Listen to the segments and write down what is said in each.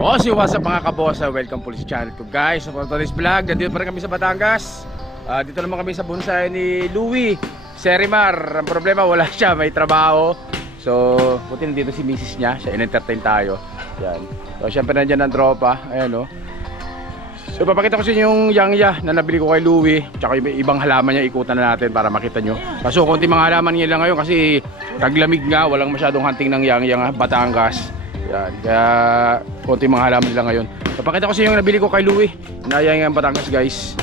What's up mga kabosa? Welcome po sa channel ko guys. So for today's vlog, nandito pa rin kami sa Batangas. Dito naman kami sa bonsai ni Louie Serimar. Ang problema, wala siya, may trabaho. So buti nandito si misis niya, siya in-entertain tayo. Yan. So syempre nandiyan ang tropa. Ayan o. So papakita ko sa inyo yung yangya na nabili ko kay Louie. Tsaka yung ibang halaman niya, ikutan na natin para makita nyo. Kaso konti mga halaman niya lang ngayon kasi taglamig nga, walang masyadong hunting ng yangya nga, Batangas. Yan, kaya konti mga halaman nila ngayon. Papakita ko sa inyo yung nabili ko kay Louie na yangya Batangas guys.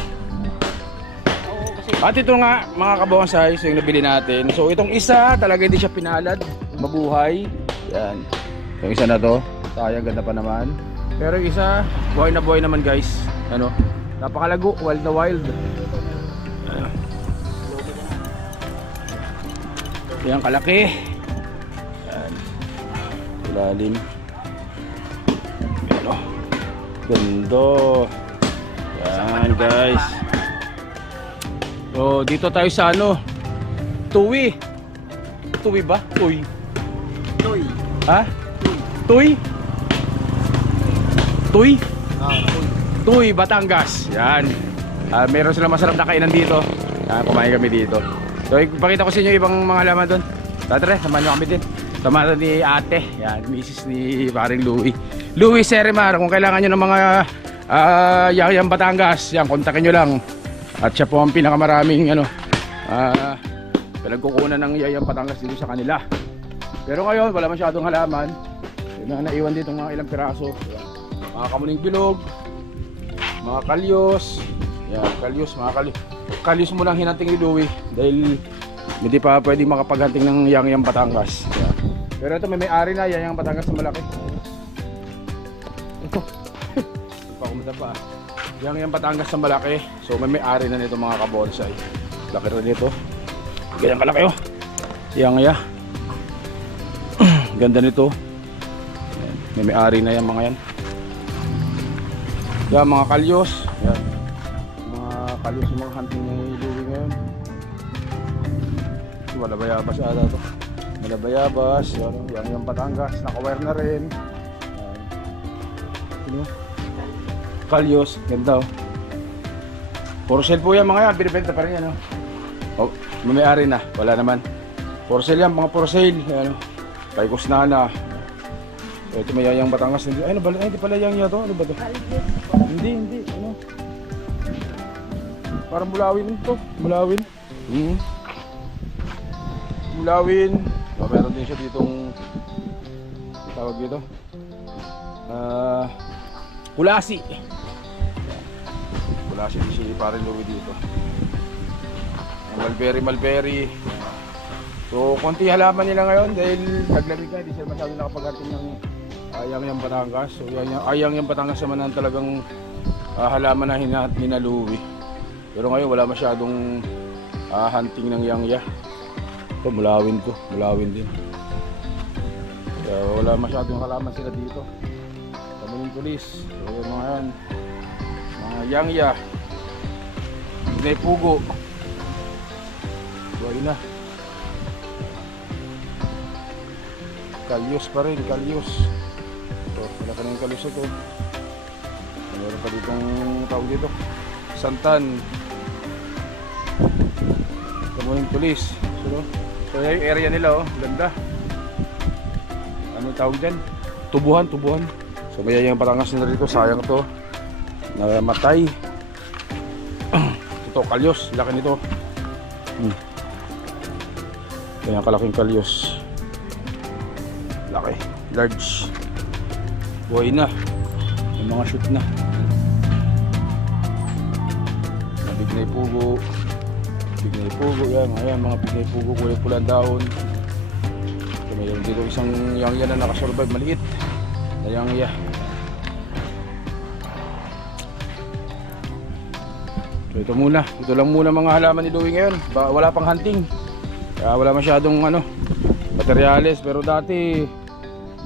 At ito nga mga kabonsai, so yung nabili natin. So itong isa talaga hindi siya pinalad, mabuhay. Yan. Yung isa na to, sayang, ganda pa naman. Pero yung isa, buhay na buhay naman guys. Ano? Napakalago, wild na wild. Yan kalaki. Yan. Ilalim. Yan o. Gando. Yan guys. So dito tayo sa ano? Tuwi. Tuwi ba? Tuy. Tuy. Ha? Tuy? Tuy? Tuy, Batangas. Yan. Meron silang masarap na kainan dito. Kumain kami dito. So ipakita ko sa inyo ibang mga halaman doon. Tara, samahan nyo kami din. Samahan ni ate. Yan, misis ni paring Louie. Louie Serimar, kung kailangan nyo ng mga yayang Batangas, yan, kontakin nyo lang. At siya po ang pinakamaraming pinagkukunan ng yayang Batangas dito sa kanila. Pero ngayon, wala masyadong halaman. Yung mga naiwan dito mga ilang piraso. Mga kamuning bilog, mga kalyos. Yan, kalyos, mga kalyos. Kalyos mo lang hinanting ni Louie dahil hindi pa pwedeng makapaghanting ng yangyan Batangas. Yan. Pero ito may-ari na yangyan Batangas na malaki. Ito. Hindi pa kumita pa. Yangyan Batangas na malaki. So may-ari na nito mga kabonsai. Laki rin nito. Ganyan kalaki oh. Yangya. Ganda nito. May-ari na yan mga yan. Yan mga kalyos. Yan. Kalyos yung mga hunting ni Louie ngayon. Malabayabas ata to. Malabayabas. Yan yung Batangas. Naka-wire na rin. Yan. Kalyos. Ganda oh. For sale po yan mga yan. Binibenta pa rin yan oh. May-ari na. Wala naman. For sale yan. Mga for sale. Yan oh. Paikos na. Ito may yayang Batangas. Ay, ano ba? Ay, hindi pala yangya to. Ano ba to? Hindi. Ano? Parang mulawin ito. Mulawin. Mulawin. Meron din siya ditong tawag dito. Kulasi. Kulasi din si paring Louie dito. Mulberry. So, konti halaman nila ngayon dahil naglamig na. Hindi sila masyadong nakapaghating ng yangyan Batangas. So, yangyan Batangas naman ang talagang halaman na hina Louie. Pero ngayon wala masyadong hunting ng yangya. Ito mulawin to, mulawin din. Kaya wala masyadong halaman sila dito. Kamuning tulis. So yung mga yan, mga yangya. Pinay pugo. Buhay na. Kalyos pa rin, kalyos. Ito, wala ka na yung kalyos ito. Meron pa ditong tawag dito, santan. Kamuning tulis. So yung area nila oh, ganda. Ano tawag dyan? Tubuhan. So may yung Batangas nila dito, sayang to. Namatay. Ito kalyos, laki nito. Kaya kalaking kalyos. Laki, large. Buhay na. May mga shoot na. Bignay pugo. Yan, ayan mga bignay pugo, kulay pulang dahon. So, mayroon dito isang yangya na nakasurvive, maliit na yangya. So ito lang muna mga halaman ni Louie ngayon. Wala pang hunting, kaya wala masyadong materyales. Pero dati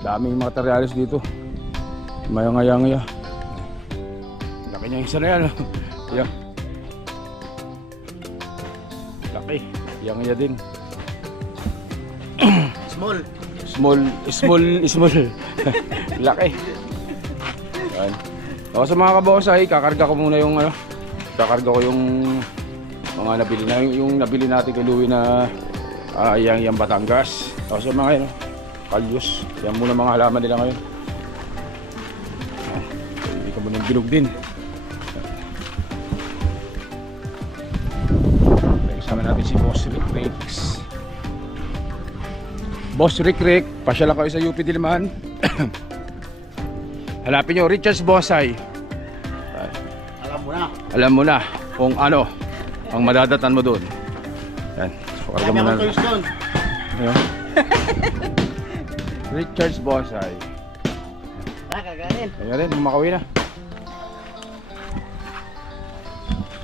daming materyales dito. May yangya. Laki niya isa na yan. Yan. Laki, yangya din. Small. Small. Laki. Yan. O sa mga kabosay, kakarga ko muna yung ano, kakarga ko yung mga nabili na yung nabili natin kay Louie na yang Batangas. O sa mga yun, kalyos. Yan muna mga halaman nila ngayon. Hindi ka muna bilog din. Kasama natin si Boss Rick Ricks. Boss Rick Rick, pasya lang kayo sa UP Diliman. Hanapin nyo, Richards Bosay. Alam mo na kung ano ang madadatan mo doon. Yan. Karga mo na. Ayan. Richards Bosay. Ayan rin, makawi na.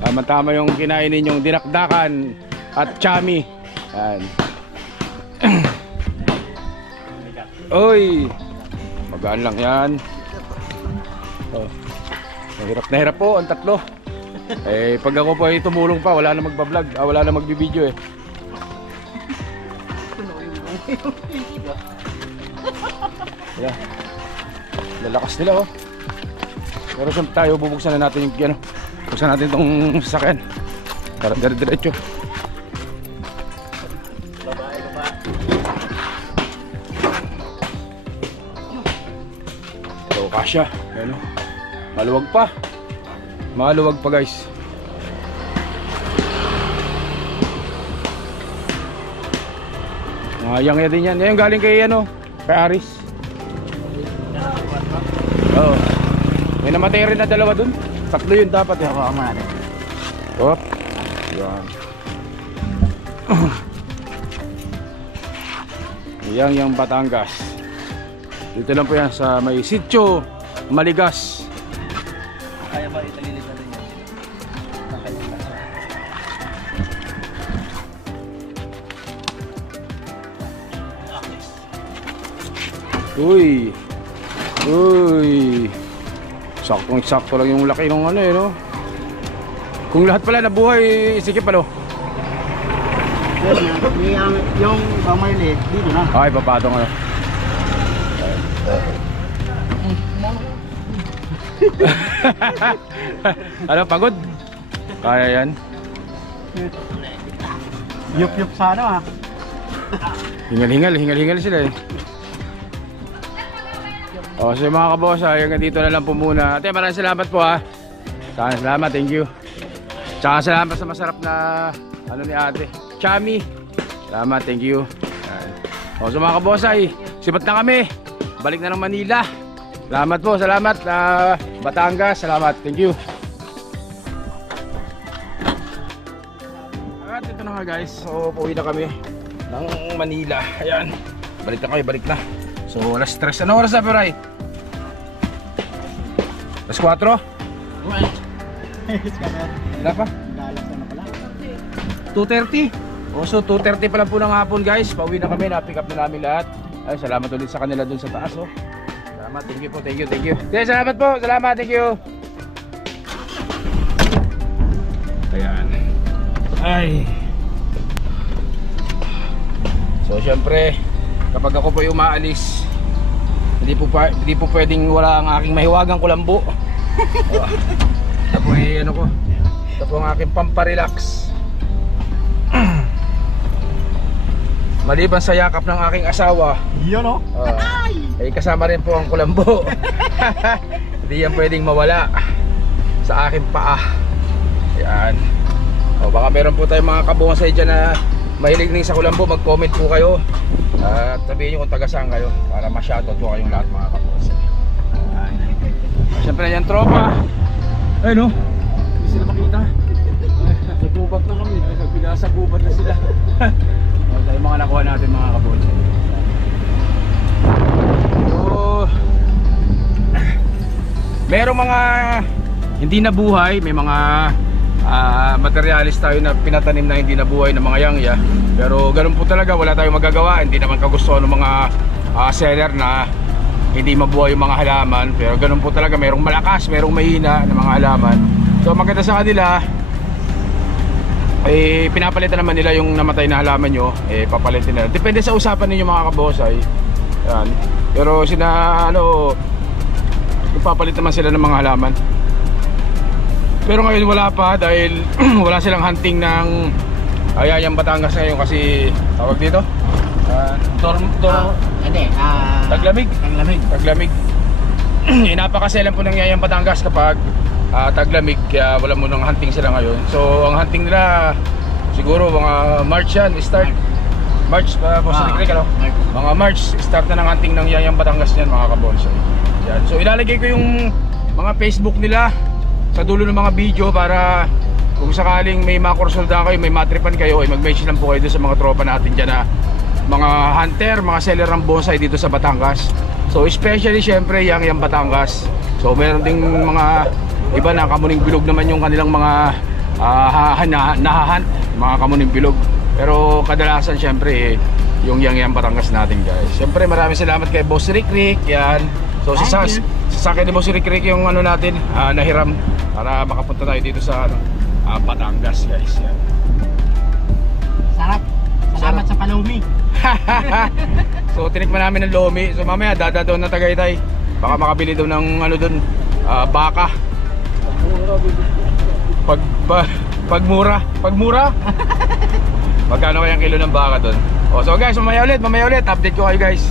Tama-tama yung kinain ninyong dinakdakan at chami. Yan. Oy! Magaan lang yan. Oh. Hirap po ang tatlo. Eh pag ako po ay tumulong pa, wala na magba-vlog, wala na magbibideo eh. Yeah. Lalakas nila oh. Pero siyempre tayo bubuksan na natin yung ano. Buksan natin itong sasakyan para dire-diretso. So kasya, ano? Maluwag pa. Maluwag pa guys. Yang din yan. Yung galing kay ano, kay Aris. Oo. May namatay rin na dalawa dun. Tatlo yun dapat eh. Hawakan mo natin. Hop. Yan. Yang Batangas. Dito lang po yan sa may Sitio Maligas. Kaya ba italilis na rin yan? Uy. Uy. Saktong-sakto lang yung laki ng ano eh, no? Kung lahat pala nabuhay, sikip ano? Yung pamaliit, dito na. Ay, papatong ano. Ano, pagod? Kaya yan. Yup-yup sana ah. Hingal-hingal sila eh. O, so mga kabosa, hanggang dito na lang po muna. Ate, maraming salamat po ha. Salamat, thank you. Tsaka salamat sa masarap na ano ni ate, chami. Salamat, thank you. O, so mga kabosa, sibat na kami. Balik na ng Manila. Salamat po, salamat. Batangas, salamat, thank you. At ito na nga guys, so pauwi na kami ng Manila. Ayan, balik na kayo, balik na. So alas 3, ano oras na Peray? Alas 4? Wala pa? 2:30? O so 2:30 pa lang po ng hapon guys. Pauwi na kami, na-pick up na namin lahat. Ay, salamat ulit sa kanila dun sa taas oh. Salamat, thank you po, thank you. Okay, salamat po, salamat, thank you. Ayan. Ay. So syempre, kapag ako po yung umaalis, hindi po pwedeng wala ang aking mahiwagang kulambo. Ito po ano ko. Ito po ang aking pamparelax. Maliban sa yakap ng aking asawa, yun o. Ay kasama rin po ang kulambo. Hindi yan pwedeng mawala sa aking paa. Ayan. O baka meron po tayong mga kabonsay dyan na mahilig din sa kulambo, mag-comment po kayo. At sabihin nyo kung taga saan kayo para ma-shoutout po kayong lahat mga kabonsay. Siyempre yan tropa. Ayun o, hindi sila makita. Nagubak na kami, nagbigasagubat na sila. Ito yung mga nakuha natin mga kabonsay. So, merong mga hindi nabuhay, may mga materialis tayo na pinatanim na hindi nabuhay ng mga yangya. Pero ganun po talaga, wala tayong magagawa. Hindi naman kagustuhan ng mga seller na hindi mabuhay yung mga halaman. Pero ganun po talaga, merong malakas, merong mahina ng mga halaman. So maganda sa kanila, eh pinapalitan naman nila yung namatay na halaman nyo, eh papalitin nila. Depende sa usapan ninyo mga kabosay. Yan. Pero nagpapalit naman sila ng mga halaman. Pero ngayon wala pa dahil wala silang hunting ng Ayayang Batangas ngayon kasi tawag dito taglamig. Taglamig. Napakaselan po ng Yayang Batangas kapag taglamig, kaya wala mo nang hunting sila ngayon. So ang hunting nila siguro mga March yan, start March pa po sa Tigre, ano? Mga March start na ng hunting ng Yayang Batangas niyan, mga kabonsay. Yan. So ilalagay ko yung mga Facebook nila sa dulo ng mga video para kung sakaling may makursulda kayo, may matripan kayo, ay mag-message lang po kayo doon sa mga tropa natin dyan na mga hunter, mga seller ng bonsai dito sa Batangas. So especially syempre Yayang Batangas. So meron ding mga iba na kamuning bilog naman yung kanilang mga nahahunt, mga kamuning bilog. Pero kadalasan syempre yung Yayang Batangas natin, guys. Syempre maraming salamat kay Boss Rick. Yan. So sasakyan ni Boss Rick yung ano natin, nahiram para makapunta tayo dito sa Batangas, guys. Yan. Sarap. Salamat sa palumi. So tinikman namin ng lomi. So mamaya dada doon na Tagaytay. Baka makabili daw ng ano doon, baka. Pag mura. Magkano kayang kilo ng baka doon? So guys, mamaya ulit update ko kayo, guys.